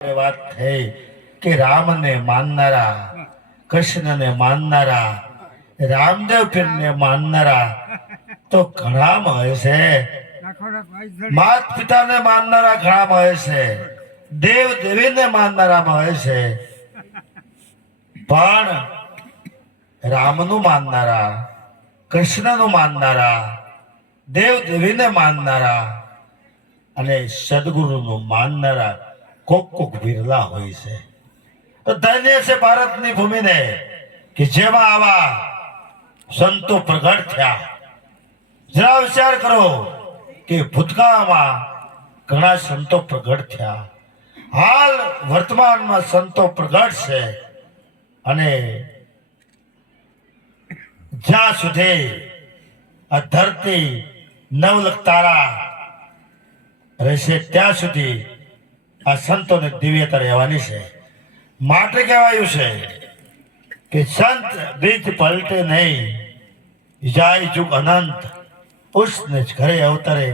વાત થઈ કે રામને માનનારા, કૃષ્ણને માનનારા, રામદેવ પીરને માનનારા તો ઘણા મળે છે. માત પિતાને માનનારા ઘણા મળે છે, દેવ દેવીને માનનારા મળે છે, પણ રામનું માનનારા, કૃષ્ણનું માનનારા, દેવ દેવીને માનનારા અને સદગુરુનું માનનારા કોક કોક વિરલા હોય છે. તો ધન્ય છે ભારતની ભૂમિને કે જેમાં આવા સંતો પ્રગટ થયા. જરા વિચાર કરો કે ભૂતકાળમાં ઘણા સંતો પ્રગટ થયા, હાલ વર્તમાનમાં સંતો પ્રગટ છે અને જ્યાં સુધી આ ધરતી નવલખ તારા રહેશે ત્યાં સુધી આ સંતોને દિવ્યતા રહેવાની છે. માટે કહેવાયું છે કે સંત બીજ પલટે નહીં, જાય જુગ અનંત, ઉસને ઘરે અવતરે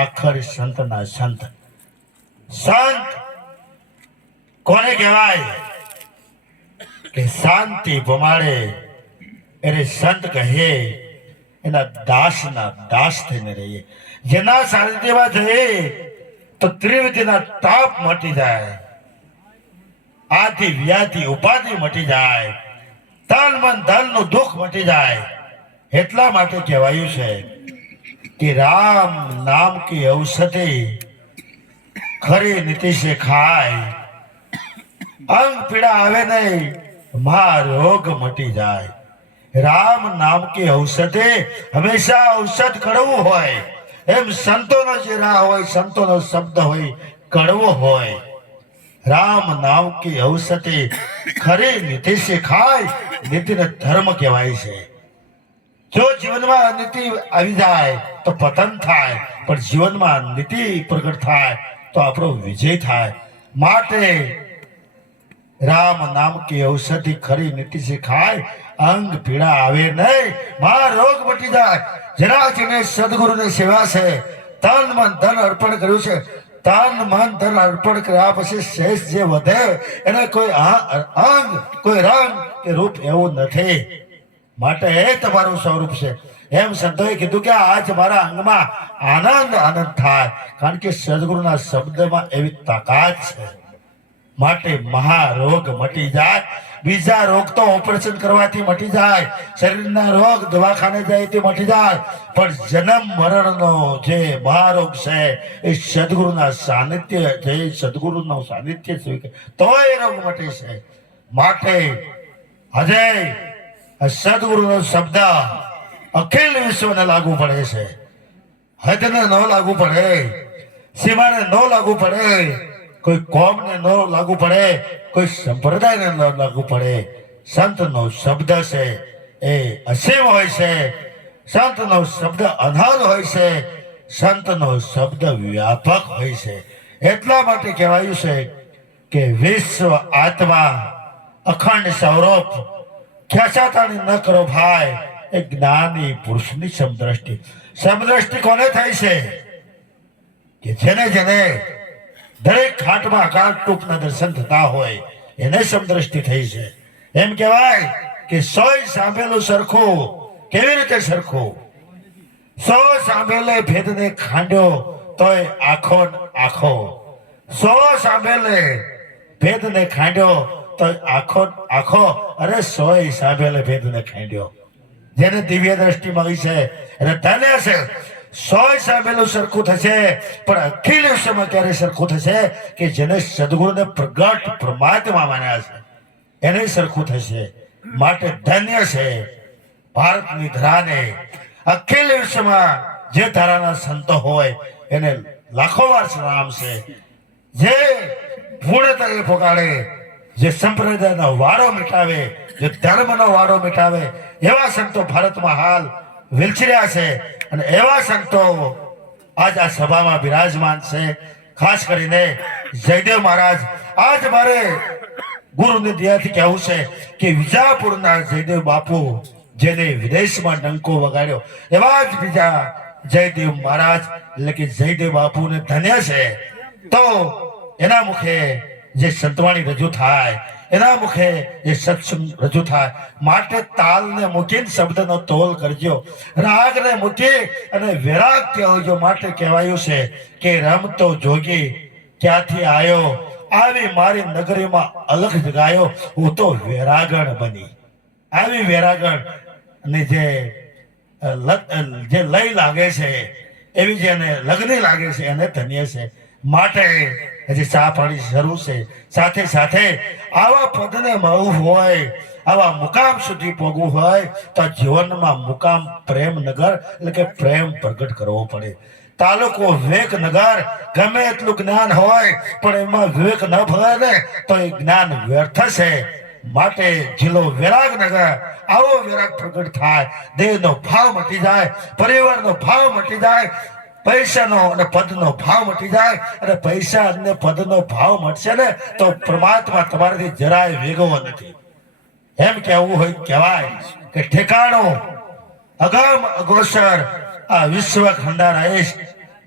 આખર સંતના સંત. સંત કોને કહેવાય કે શાંતિ ભમાડે એને સંત કહે. એના દાસના દાસ થઈને રહીએ. જેના સાનિધ્યમાં જઈએ તો ત્રિવિધિના તાપ મટી જાય, આદિ વ્યાધિ ઉપાધિ મટી જાય, તન મન ધન નું દુઃખ મટી જાય. એટલા માટે કહેવાયું છે કે રામ નામ કી ઔષધિ ખરી નીતિ સે ખાય, અંગ પીડા આવે નહીં મહા રોગ મટી જાય. રામ નામ કી ઔષધિ હંમેશા ઔષધ કડવું હોય, એમ સંતોનો જે રાહ હોય, સંતોનો શબ્દ હોય કડવો હોય. રામ નામ કી ઔષધિ ખરી નીતિ સે ખાય. નીતિને ધર્મ કહેવાય છે. જો જીવનમાં નીતિ આવી જાય તો પતન થાય, પણ જીવનમાં નીતિ પ્રગટ થાય તો આપણો વિજય થાય. માટે રામ નામ કી ઔષધિ ખરી નીતિ સે ખાય, અંગ પીડા આવે નહીં મહા રોગ મટી જાય. જરા જેને સદગુરુની સેવા છે, તન મન ધન અર્પણ કર્યું છે, તન મન ધન અર્પણ કર્યા પછી શેષ જે વધે એને કોઈ અંગ, કોઈ રંગ કે રૂપ એવું નથી. માટે એ તમારું સ્વરૂપ છે. એમ સંતોએ કીધું કે આજ મારા અંગમાં આનંદ આનંદ થાય, કારણ કે સદગુરુના શબ્દમાં એવી તાકાત છે. માટે મહારોગ મટી જાય. બીજા રોગ તો ઓપરેશન કરવાથી મટી જાય, શરીરના રોગ દવાખાને જાય તે મટી જાય, પણ જન્મ મરણનો જે મહારોગ છે એ સદગુરુના સાનિધ્ય, જે સદગુરુનું સાનિધ્ય છે તો એ રોગ મટે છે. માટે આજે સદગુરુનો શબ્દ અખિલ વિશ્વને લાગુ પડે છે. હદને ન લાગુ પડે, સીમાને ન લાગુ પડે, કોઈ કોમને ન લાગુ પડે, કોઈ સંપ્રદાયને ન લાગુ પડે. સંતનો શબ્દ છે એ અસીમ હોય છે, સંતનો શબ્દ અનહદ હોય છે, સંતનો શબ્દ વ્યાપક હોય છે. એટલા માટે કહેવાયું છે કે વિશ્વ આત્મા અખંડ સ્વરૂપ, ખેંચાતાણી ન કરો ભાઈ, એ જ્ઞાની પુરુષની સમદ્રષ્ટિ. સમદ્રષ્ટિ કોને થાય છે કે જેને જેને દરેક ઘાટમાં ઘાટ ટૂંકના દર્શન થતા હોય એને સમદ્રષ્ટિ થઈ છે. એમ કહેવાય કે સોય સાંભળેલું સરખું. કેવી રીતે સરખું? સો સાંભળે ભેદને ખાંડ્યો તોય આખો આખો. સો સાંભળે ભેદને ખાંડ્યો તોય આખો આખો. અરે સોય સાંભળે ભેદને ખાંડ્યો. જેને દિવ્ય દ્રષ્ટિ મળી છે એને ધન્ય છે. સોય સાંભળેલું સરખું થશે, પણ અખિલ વિશ્વમાં ક્યારે સરખું થશે કે જેને સદગુરુને પ્રગટ પરમાત્મા માન્યા છે એને સરખું થશે. માટે ધન્ય છે ભારતની ધરાને. અખિલ વિશ્વમાં જે ધારાના સંતો હોય એને લાખો વાર સલામ છે. જે પૂર્ણતા એ પોગાડે, જે સંપ્રદાયનો વારો મિટાવે, જે ધર્મનો વારો મિટાવે, એવા સંતો ભારતમાં હાલ વિલચર્યા છે. અને એવા સંતો આજ આ સભામાં બિરાજમાન છે. ખાસ કરીને જયદેવ મહારાજ. આજ મારે ગુરુની દયાથી કહેવું છે કે વિજાપુરના જયદેવ બાપુ જેને વિદેશમાં ડંકો વગાડ્યો, એવા જ બીજા જયદેવ મહારાજ એટલે કે જયદેવ બાપુને ધન્ય છે. તો એના મુખે જે સંતવાણી રજૂ થાય, એના મુખે જે સત્સંગ રજૂ થાય, માટે તાલને મૂકીને શબ્દનો તોલ કરજો, રાગને મૂકી અને વિરાગ કહેજો. માટે કહેવાયું છે કે રમતો જોગી ક્યાંથી આવ્યો, આવી મારી નગરીમાં અલખ જગાયો, હું તો વેરાગણ બની. આવી વેરાગણ ની જે લય લાગે છે, એવી જેને લગ્ન લાગે છે એને ધન્ય છે. માટે હજી ચા પાણી શરૂ છે. સાથે સાથે આવા પદને મળવું હોય, આવા મુકામ સુધી પહોંચવું હોય તો જીવનમાં મુકામ પ્રેમનગર એટલે કે પ્રેમ પ્રગટ કરવો પડે. તાલુકો વિવેકનગર, ગમે એટલું જ્ઞાન હોય પણ એમાં વિવેક ન ભરે ને તો એ જ્ઞાન વ્યર્થ છે. માટે જિલ્લો વિરાગનગર, આવો વિરાગ પ્રગટ થાય, દેહનો ભાવ મટી જાય, પરિવારનો ભાવ મટી જાય, પૈસાનો અને પદનો ભાવ મટી જાય. અને પૈસા અને પદનો ભાવ મટશે ને તો પરમાત્મા તમારાથી જરાય વેગવો નથી. એમ કહેવું હોય કહેવાય કે ઠેકાણું અગમ અગોચર આ વિશ્વ ખંડા રહીશ,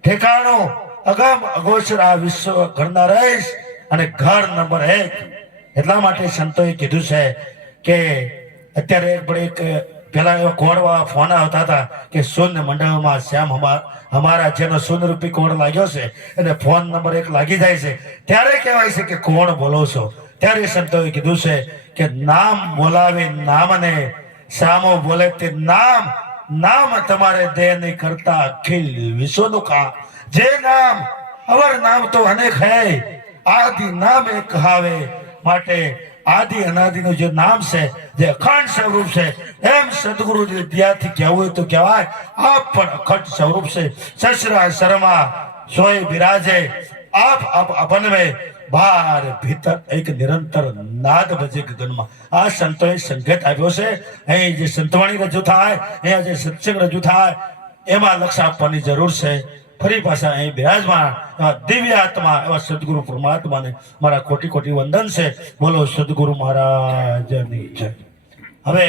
ઠેકાણું અગમ અગોચર આ વિશ્વ ખંડા રહીશ. અને ઘર નંબર 1. એટલા માટે સંતોએ કીધું છે કે અત્યારે એક પેલા એવા કોડવા ફોન આવતા હતા કે શૂન્ય મંડળમાં શ્યામ અમારા જેનો શૂન્ય રૂપી કોડ લાગ્યો છે એને ફોન નંબર 1 લાગી જાય છે, ત્યારે કહેવાય છે કે કોણ બોલો છો. ત્યારે સંતોએ કીધું છે કે નામ બોલાવે નામને, સામો બોલે તે નામ, નામ તમારે દેહ નહીં કરતા અખિલ વિશ્વનું કામ. જે નામ અવર નામ તો અનેક હૈ, આદિ નામ એક કહાવે. માટે આદિ અનાદિનું જે નામ છે, જે અખંડ સ્વરૂપ છે, એમ સદગુરુ વિદ્યાર્થી કહેવું હોય તો કહેવાય આપ પણ અખંડ સ્વરૂપ છે. સસરા શર્મા સોય બિરાજે, આપ અપનવે બાર ભીતર એક નિરંતર નાદ બજે ગગનમાં. આ સંતોએ સંકેત આપ્યો છે. અહીં જે સંતવાણી રજૂ થાય, અહીંયા જે સત્સંગ રજૂ થાય, એમાં લક્ષ આપવાની જરૂર છે. ફરી પાછા અહીં બિરાજમાન એવા દિવ્ય આત્મા એવા સદગુરુ પરમાત્માને મારા કોટી કોટી વંદન છે. બોલો સદગુરુ મહારાજની જય. હવે